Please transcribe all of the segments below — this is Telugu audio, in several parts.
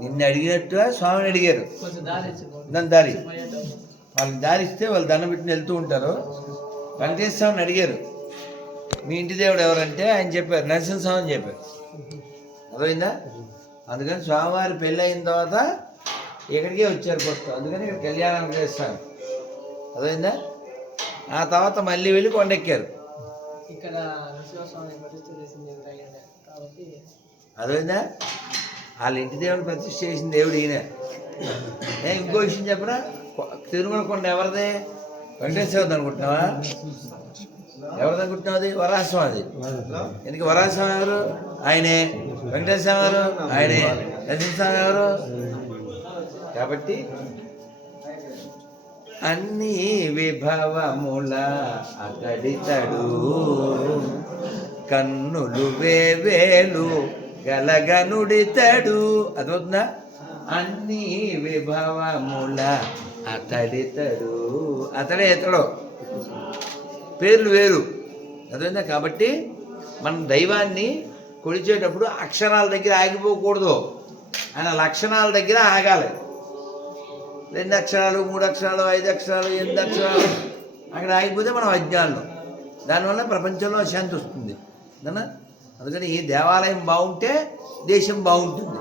నిన్ను అడిగినట్టుగా స్వామిని అడిగారు. కొంచెం దారి. వాళ్ళకి దారి. ఇస్తే వాళ్ళు దండం పెట్టుకుని వెళ్తూ ఉంటారు. వెంకటేశ్వర స్వామిని అడిగారు. మీ ఇంటి దేవుడు ఎవరంటే ఆయన చెప్పారు. నరసింహస్వామి అని చెప్పారు. అర్థమైందా? అందుకని స్వామివారి పెళ్ళి అయిన తర్వాత ఇక్కడికే వచ్చారు ఫస్ట్. అందుకని ఇక్కడ కళ్యాణం చేస్తాను అర్థమైందా? ఆ తర్వాత మళ్ళీ వెళ్ళి కొండెక్కారు. ఇక్కడ నరసింహస్వామి వాళ్ళ ఇంటి దేవుని ప్రతిష్ఠ చేసిన దేవుడు ఈయన. ఏ ఇంకో విషయం చెప్పరా? కొ- తిరుమల కొండ ఎవరిది? వెంకటేశ్వర అనుకుంటున్నావా? ఎవరిది అనుకుంటున్నావు అది? వరాసం అది. ఎందుకు వరాసం ఎవరు? ఆయనే. వెంకటేశ్వర ఎవరు ఆయనే. నరసింహస్వామి ఎవరు? కాబట్టి అన్ని విభవముల అతడితడు. కన్నులు వేవేలు గలగనుడితడు. అదవుతుందా అన్ని విభవముల అతడితడు. అతడే ఇతడు పేర్లు వేరు. అదేందా కాబట్టి మనం దైవాన్ని కొలిచేటప్పుడు అక్షరాల దగ్గర ఆగిపోకూడదు. ఆయన లక్షణాల దగ్గర ఆగాలి. రెండు అక్షరాలు మూడు అక్షరాలు ఐదు అక్షరాలు ఎనిమిది అక్షరాలు. అక్కడ ఆగిపోతే మనం అజ్ఞానం దానివల్ల ప్రపంచంలో శాంతి వస్తుంది. కదా అందుకని ఈ దేవాలయం బాగుంటే దేశం బాగుంటుంది.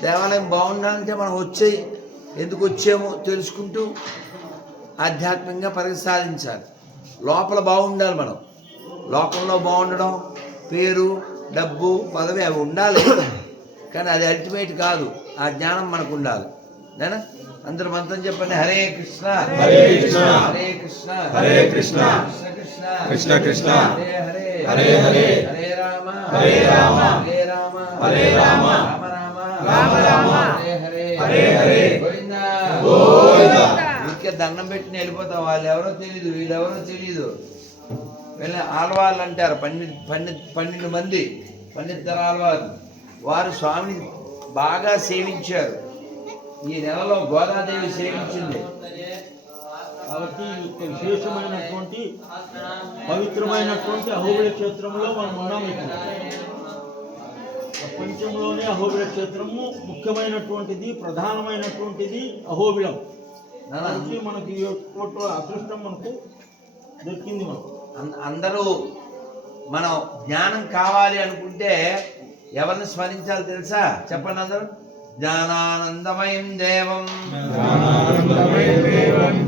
దేవాలయం బాగుండాలంటే మనం వచ్చే ఎందుకు వచ్చామో తెలుసుకుంటూ ఆధ్యాత్మికంగా పరిగె సాధించాలి. లోపల బాగుండాలి మనం. లోకంలో బాగుండడం పేరు డబ్బు పదవి అవి ఉండాలి. కానీ అది అల్టిమేట్ కాదు. ఆ జ్ఞానం మనకు ఉండాలి నేనా? అందరు మంత్రం చెప్పండి. హరే కృష్ణ. హరే కృష్ణ. హరే కృష్ణ. హరే కృష్ణ. కృష్ణ. కృష్ణ కృష్ణ. హరే హరే. హరే హరే. హరే రామ హరే రామ. హరే రామ హరే రామ. రామ రామ రామ రామ. హరే హరే హరే హరే. గోవిందా గోవిందా. ఊరికే దండం పెట్టి వెళ్ళిపోతాం వాళ్ళు ఎవరో తెలియదు వీళ్ళెవరో తెలియదు వీళ్ళ ఆళ్వాళ్ళు అంటారు పన్నెండు పన్నెండు పన్నెండు మంది పన్నెండు ఆళ్వారు వారు స్వామిని బాగా సేవించారు ఈ నెలలో గోదాదేవి సేవించింది కాబట్టి ఈ యొక్క విశేషమైనటువంటి పవిత్రమైనటువంటి అహోబిల క్షేత్రంలో మనం ఉన్నాం ఇప్పుడు. ప్రపంచంలోనే అహోబిల క్షేత్రము ముఖ్యమైనటువంటిది ప్రధానమైనటువంటిది అహోబిలం. దానికి మనకి యొక్క అదృష్టం మనకు దొరికింది మనకు. అం- అందరూ మనం జ్ఞానం కావాలి అనుకుంటే ఎవరిని స్మరించాలి తెలుసా? చెప్పండి అందరూ. జ్ఞానానందమయం దేవం.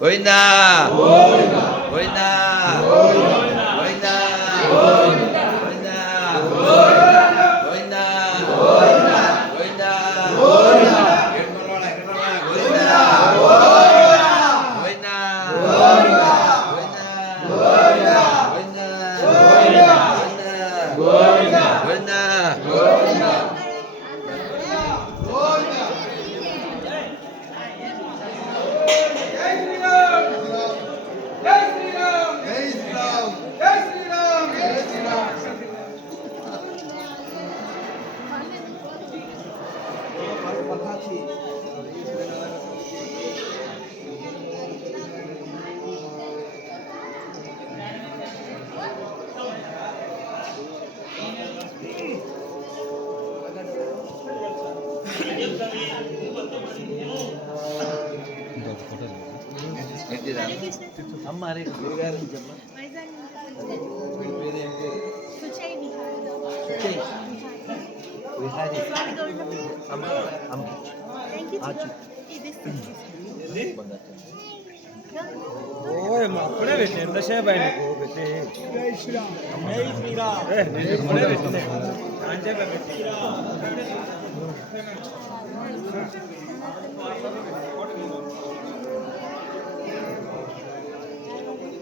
దాని కార్డు దేనా? గోవిందా నా, నా, నా. గోవిందా గోవిందా గోవిందా గోవిందా గోవిందా గోవిందా గోవిందా ఏడుకొండలవాడ వెంకటరమణ గోవిందా గోవిందా గోవిందా గోవిందా గోవిందా గోవిందా ఏంటిదా? అమ్మ అరే గురుగారు నుంచి అమ్మ వీడి పేరు ఏం పేరు సుచయ్. విహారీ అమ్మ అమ్మ ఆచు అప్పుడే పెట్టి ఎంతసేపు ఆయన పెట్టి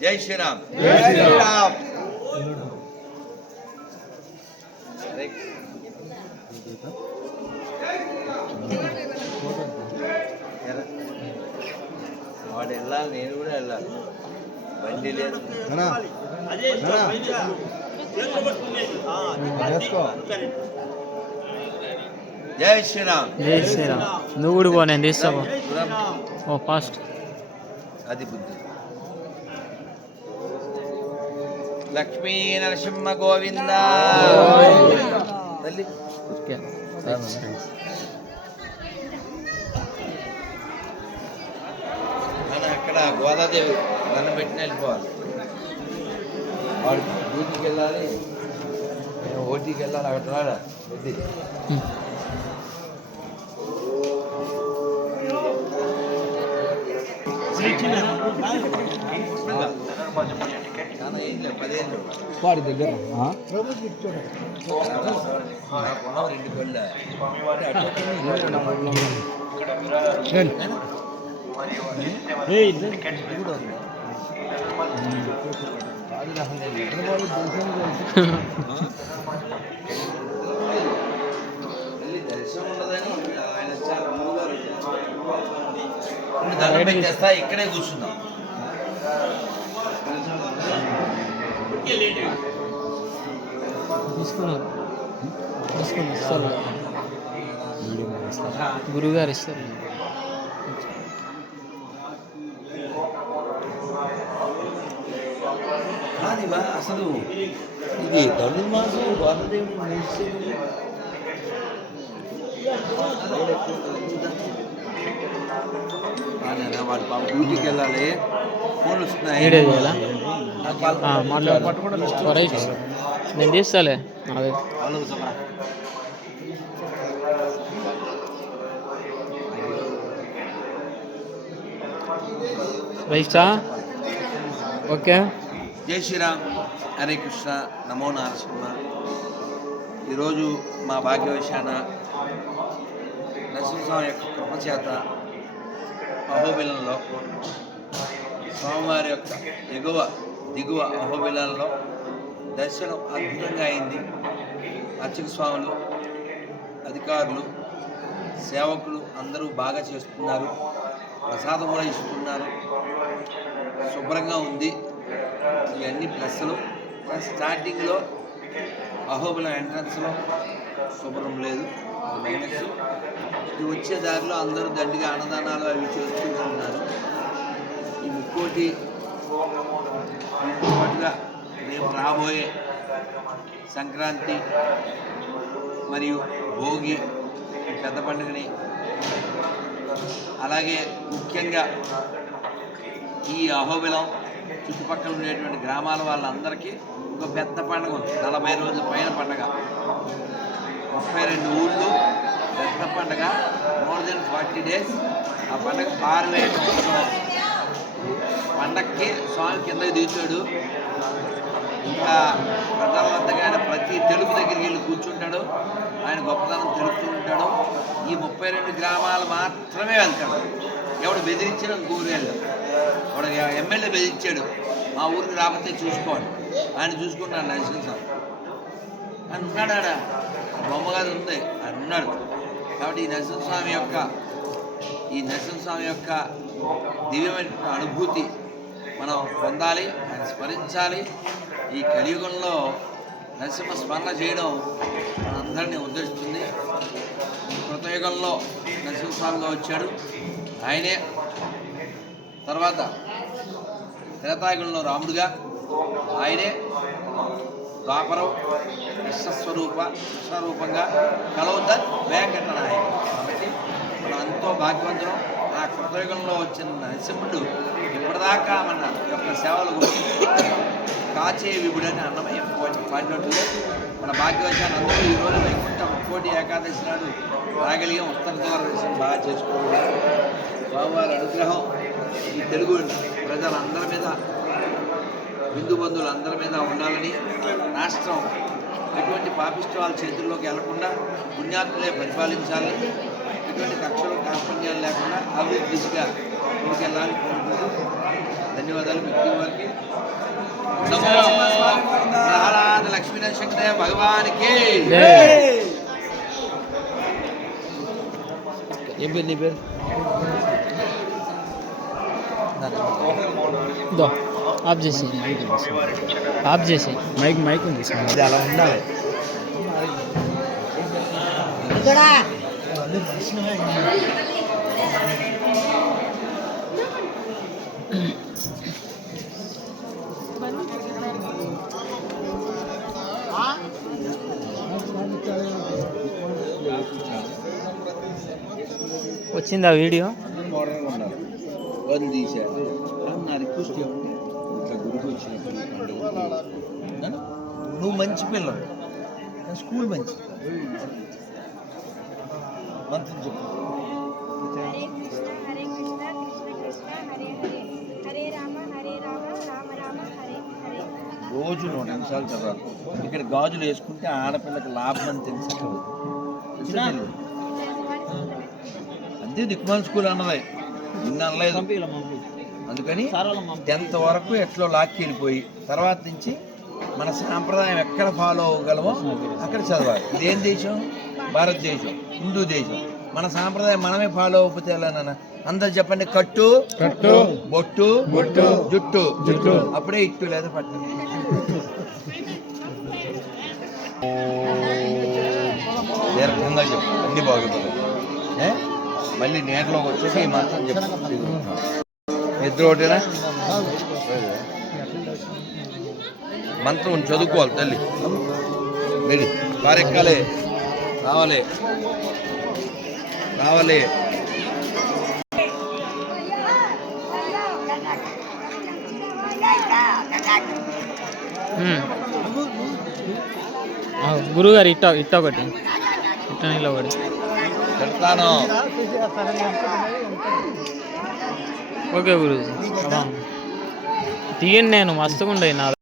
జై శ్రీరామ్. జై శ్రీరామ్. వాడు వెళ్ళాలి నేను కూడా వెళ్ళాలి. బండి లేదు. జై శ్రీరామ్. జై శ్రీరామ్. నువ్వు కూడా పో నేను తీస్తావు ఓ ఫాస్ట్. అది బుద్ధి. లక్ష్మీ నరసింహ గోవింద. తల్లి. అక్కడ గోదాదేవి దండం పెట్టిన వెళ్ళిపోవాలి. డ్యూటీకి వెళ్ళాలి నేను ఓటీకి వెళ్ళాలి అక్కడ రాడా బుద్ధి చాలా ఏం లేదు, పదేళ్ళు వాడి దగ్గర నాకున్న రెండు పళ్ళు వెళ్ళి దర్శనం ఉండదని ఆయన చాలా ముందుగా ఉండి ఇక్కడే కూర్చున్నాం తీసుకున్నారు తీసుకుని ఇస్తారు? గురువుగారు ఇస్తారు. కాదివా అసలు ఇది ధనుర్మాసం గోదాదేవుడు నిలిచేది వాడు పాపం డ్యూటీకి వెళ్ళాలి ఫోన్లు వస్తున్నాయి వీడియో చేయాలా ఆ పాలు- ఆ, మాట్లాడు రైట్ నేను తీస్తాలే అదే పాలు వస్తావా? రైటా ఓకే జై శ్రీరామ్. హరే కృష్ణ. నమో నరసింహ. ఈరోజు మా భాగ్యవశాన నరసింహస్వామి యొక్క కృపచేత అహోబిలంలో స్వామివారి యొక్క ఎగువ దిగువ అహోబిలంలో దర్శనం అద్భుతంగా అయింది. అర్చక స్వాములు అధికారులు సేవకులు అందరూ బాగా చేస్తున్నారు. ప్రసాదం కూడా ఇస్తున్నారు. శుభ్రంగా ఉంది. ఇవన్నీ ప్లస్లు ప్లస్ స్టార్టింగ్లో అహోబుల ఎంట్రన్స్లో శుభ్రం లేదు మైనస్ ఇది వచ్చే దారిలో అందరూ దండిగా అన్నదానాలు అవి చేస్తూ ఉన్నారు. ఈ ముక్కోటి పాటుగా రేపు రాబోయే సంక్రాంతి మరియు భోగి పెద్ద పండుగని అలాగే ముఖ్యంగా ఈ అహోబిలం చుట్టుపక్కల ఉండేటువంటి గ్రామాల వాళ్ళందరికీ ఒక పెద్ద పండుగ ఉంది. నలభై రోజుల పైన పండుగ. ముప్పై రెండు ఊళ్ళు పెద్ద పండుగ. మోర్ దెన్ ఫార్టీ డేస్ ఆ పండుగ పారవేట పండక్కి స్వామి కిందకి దిగుతాడు. ఇంకా ప్రజల వద్దకు ఆయన ప్రతి తెలుగు దగ్గరికి వెళ్ళి కూర్చుంటాడు. ఆయన గొప్పతనం తెలుపుతూ ఉంటాడు. ఈ ముప్పై రెండు గ్రామాలు మాత్రమే వెళ్తాడు. ఎవడు బెదిరించిన గోరు వెళ్ళాడు. వాడు ఎమ్మెల్యే బెదిరించాడు మా ఊరికి రాకపోతే చూసుకోండి ఆయన చూసుకుంటాడు నరసింహ ఆయన ఉన్నాడు ఆడ బొమ్మగారు ఉంది. ఆయన ఉన్నాడు. కాబట్టి ఈ నరసింహస్వామి యొక్క ఈ నరసింహస్వామి యొక్క దివ్యమైన అనుభూతి మనం పొందాలి ఆయన స్మరించాలి. ఈ కలియుగంలో నరసింహ స్మరణ చేయడం మనందరినీ ఉద్ధరిస్తుంది కృతయుగంలో నరసింహస్వామిగా వచ్చాడు. ఆయనే తర్వాత త్రేతాయుగంలో రాముడుగా ఆయనే ద్వాపరం విశ్వస్వరూప కృష్ణరూపంగా కలవుద్దన్ వెంకటనాయక కాబట్టి మనం ఎంతో భాగ్యవంతులం. ఆ కృతయుగంలో వచ్చిన నరసింహుడు ఇప్పటిదాకా మన యొక్క సేవలు గురించి కాచే అని అన్నమయ్య పాడినట్టు మన భాగ్యవశాన్ని అందరూ ఈరోజు వైకుంఠ ముక్కోటి ఏకాదశి నాడు రాగలిగాం ఉత్తర ద్వార దర్శనం బాగా చేసుకోవాలి. బాబువారి అనుగ్రహం తెలుగు ప్రజలందరి మీద హిందూ బంధువులందరి మీద ఉండాలని రాష్ట్రం ఎటువంటి పాపిష్టి వాళ్ళ చేతుల్లోకి వెళ్ళకుండా పుణ్యాత్ములే పరిపాలించాలని ఎటువంటి కక్షలు కార్పణ్యాలు లేకుండా అభివృద్ధి దిశగా ముందుకెళ్ళాలని కోరుకుంటూ ధన్యవాదాలు వ్యక్తి వారికి. ప్రహ్లాద లక్ష్మీనరసింహదేవ భగవానికి. ఏం పేరు నీ పేరు? దో ఆఫ్ చేసి ఆఫ్ చేసి మైక్ మైక్ ఉంది సార్ ఇది అలా ఉండాలి వచ్చిందా వీడియో మోడర్న్గా ఉండాలి వదిలి తీశారు. నా రిక్వెస్ట్ ఏమంటే ఇట్లా గుడికి వచ్చినప్పుడు? నువ్వు మంచి పిల్లలు. నా స్కూల్ మంచి. మంత్రి చెప్పు రోజు నూట నిమిషాలు చదవాలి. ఇక్కడ గాజులు వేసుకుంటే ఆడపిల్లకి లాభం అని తెలుసు? అంతే దిక్కుమాల స్కూల్ అన్నది. అనలేదు అందుకని టెన్త్ వరకు ఎట్లో లాక్కి వెళ్ళిపోయి తర్వాత నుంచి మన సాంప్రదాయం ఎక్కడ ఫాలో అవ్వగలమో అక్కడ చదవాలి. ఇదేం దేశం? భారతదేశం హిందూ దేశం. మన సాంప్రదాయం మనమే ఫాలో అవ్వకపోతే ఎలా నాన్న? అందరు చెప్పండి కట్టు కట్టు బొట్టు బొట్టు జుట్టు. జుట్టు. అప్పుడే ఇట్టు లేదా పట్టు. దీర్ఘంగా చెప్పు అన్ని ఏ? మళ్ళీ నీటిలోకి వచ్చేసి ఈ మంత్రం చెప్పు నిద్ర ఒకటేనా? మంత్రం చదువుకోవాలి తల్లి. రెడీ. పారెక్కాలి రావాలి. రావాలి. గురుగారు ఇట్ట ఇట్ట ఒకటి. ఇట్ట ఒకటి. పెడతాను. ఓకే గురూజీ. తీయండి నేను మస్తుగా ఉండయి నా